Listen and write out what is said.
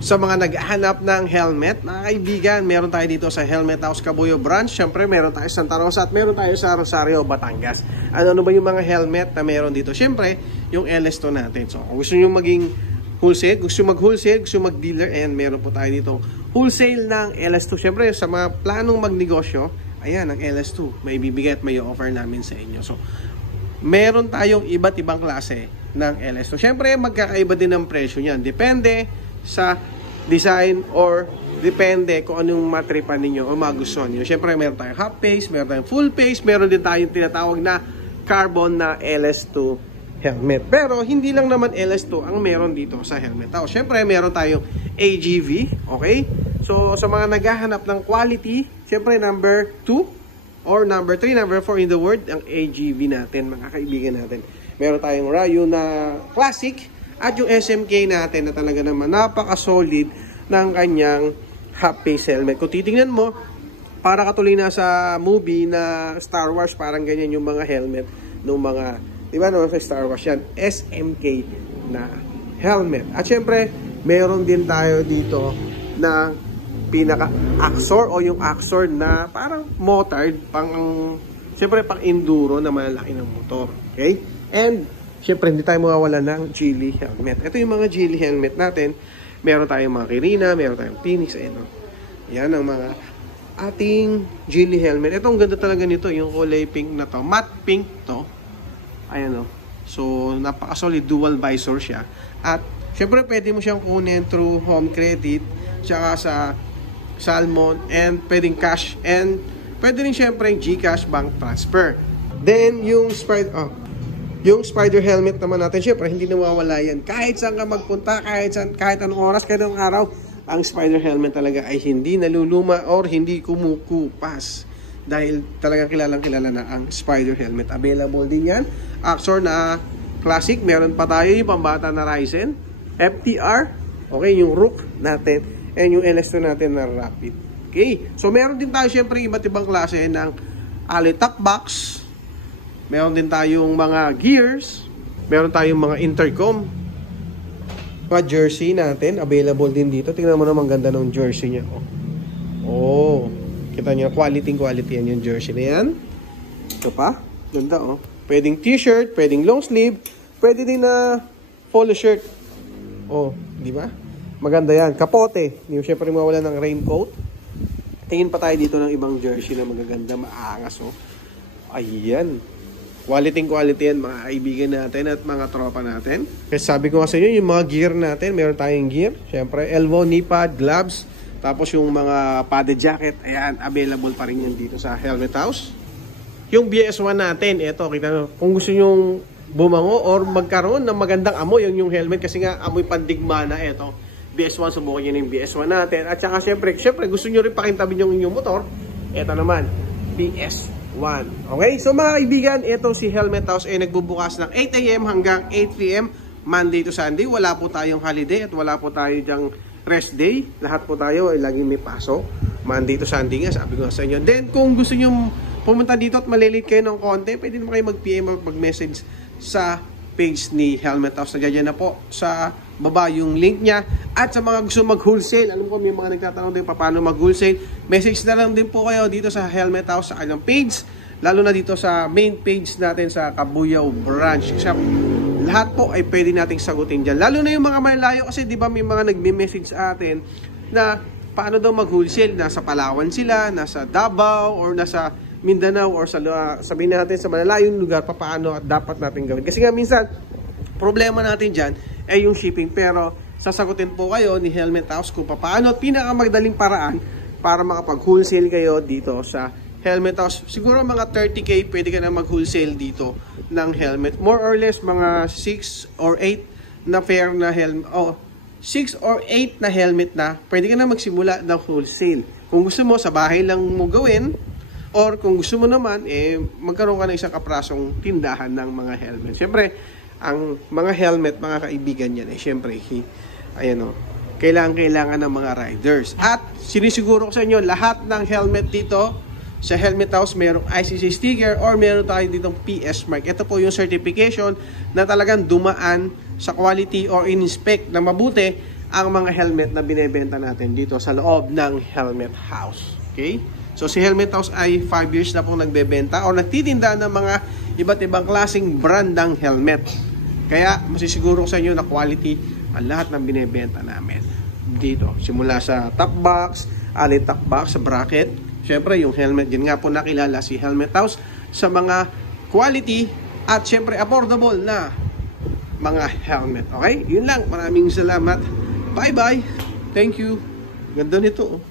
Sa mga naghahanap ng helmet, mga kaibigan, meron tayo dito sa Helmet House Cabuyao Branch. Siyempre, meron tayo sa Santa Rosa at meron tayo sa Rosario, Batangas. Ano ba yung mga helmet na meron dito? Siyempre, yung LS2 natin. So, kung gusto nyo maging wholesale, gusto mag-wholesale, gusto mag-dealer, and meron po tayo dito wholesale ng LS2. Siyempre, sa mga planong magnegosyo, ayan, ang LS2, may bibigay at may offer namin sa inyo. So, meron tayong iba't ibang klase ng LS2. Siyempre, magkakaiba din ang presyo niyan. Depende sa design or depende kung anong matripan ninyo o magustuhan nyo. Siyempre, meron tayong half face, meron tayong full face, meron din tayong tinatawag na carbon na LS2 helmet. Pero, hindi lang naman LS2 ang meron dito sa Helmet House. Siyempre, meron tayong AGV, okay? So, sa mga naghahanap ng quality, siyempre, number 2 or number 3, number 4 in the world, ang AGV natin, mga kaibigan natin. Meron tayong Ryu na classic, at yung SMK natin na talaga naman napaka-solid ng kanyang half-face helmet. Kung titingnan mo, para katuloy na sa movie na Star Wars, parang ganyan yung mga helmet ng mga, di ba naman sa Star Wars yan, SMK na helmet. At syempre, meron din tayo dito na pinaka-Axor o yung Axor na parang motard, syempre pang enduro na malalaki ng motor. Okay? And siyempre, hindi tayo mawawala ng Geely helmet. Ito yung mga Geely helmet natin. Meron tayong mga Kirina, meron tayong Phoenix. Ayan, yan ang mga ating Geely helmet. Ito, ang ganda talaga nito. Yung kulay pink na to. Matte pink to. Ayan o. So, napaka-solid dual visor siya. At, siyempre, pwede mo siyang kunin through home credit, tsaka sa Salmon, and pwedeng cash. And, pwede rin siyempre GCash bank transfer. Then, yung Spider helmet naman natin, syempre hindi nawawala yan. Kahit saan ka magpunta, kahit anong oras, kahit anong araw, ang Spider helmet talaga ay hindi naluluma or hindi kumukupas. Dahil talagang kilala na ang Spider helmet. Available din yan. Axor na classic, meron pa tayo yung pambata na Ryzen, FTR, okay, yung Rook natin, and yung LS2 natin na Rapid. Okay, so meron din tayo syempre iba't ibang klase ng alloy top box. Meron din tayong mga gears. Meron tayong mga intercom. Mga jersey natin. Available din dito. Tingnan mo naman ganda ng jersey niya. Oh. Kita niyo. Quality yan yung jersey na yan. Ito pa. Ganda oh. Pwedeng t-shirt. Pwedeng long sleeve. Pwede din na polo shirt. Oh. Di ba? Maganda yan. Kapote. Hindi mo syempre mawala ng raincoat. Tingin pa tayo dito ng ibang jersey na magaganda. Maangas oh. Ayan. Quality yan mga kaibigan natin at mga tropa natin. Kasi sabi ko nga sa inyo, yung mga gear natin, meron tayong gear. Siyempre, elbow, knee pad, gloves. Tapos yung mga padded jacket, ayan, available pa rin yan dito sa Helmet House. Yung BS1 natin, eto, kita nyo, kung gusto nyo bumango or magkaroon ng magandang amoy yung helmet, kasi nga amoy pandigma na eto. BS1, subukan nyo yung BS1 natin. At saka siyempre gusto nyo rin pakintabin yung inyong motor. Eto naman, BS1. Okay, so mga kaibigan, itong si Helmet House ay nagbubukas ng 8 AM hanggang 8 PM Monday to Sunday. Wala po tayong holiday at wala po tayo dyang rest day. Lahat po tayo ay laging may pasok Monday to Sunday nga, sabi ko sa inyo. Then kung gusto nyo pumunta dito at malilate kayo ng konti, pwede naman kayo mag-PM o mag-message sa page ni Helmet House. Nandiyan na po sa baba yung link niya. At sa mga gusto mag-wholesale, alam ko may mga nagtatanong din paano mag-wholesale, message na lang din po kayo dito sa Helmet House sa kanyang page, lalo na dito sa main page natin sa Cabuyao Branch. Kasi lahat po ay pwede nating sagutin dyan. Lalo na yung mga malayo kasi di ba may mga nagme-message sa atin na paano daw mag-wholesale, nasa Palawan sila, nasa Davao, or nasa Mindanao, or sa sabihin natin sa malalayong lugar, paano at dapat natin gawin. Kasi nga minsan, problema natin dyan ay yung shipping. Pero sasagutin po kayo ni Helmet House kung paano at pinakamagdaling paraan para makapag-wholesale kayo dito sa Helmet House. Siguro mga 30K pwede ka na mag-wholesale dito ng helmet. More or less mga 6 or 8 na pair na helmet. 6 or 8 na helmet na pwede ka na magsimula ng wholesale. Kung gusto mo, sa bahay lang mo gawin. Or kung gusto mo naman, magkaroon ka ng isang kaprasong tindahan ng mga helmet. Siyempre, ang mga helmet, mga kaibigan yan, siyempre, ayan o, kailangan ng mga riders. At sinisiguro ko sa inyo, lahat ng helmet dito, sa Helmet House, mayroong ICC sticker or meron tayo ditong PS mark. Ito po yung certification na talagang dumaan sa quality or in-inspect na mabuti ang mga helmet na binebenta natin dito sa loob ng Helmet House. Okay? So si Helmet House ay 5 years na pong nagbebenta o nagtitinda ng mga iba't ibang klaseng brand ng helmet. Kaya masisiguro ko sa inyo na quality ang lahat ng binebenta namin dito. Simula sa top box, top box, sa bracket. Syempre yung helmet, yun nga po nakilala si Helmet House sa mga quality at syempre affordable na mga helmet. Okay? Yun lang. Maraming salamat. Bye-bye. Thank you. Ganda nito.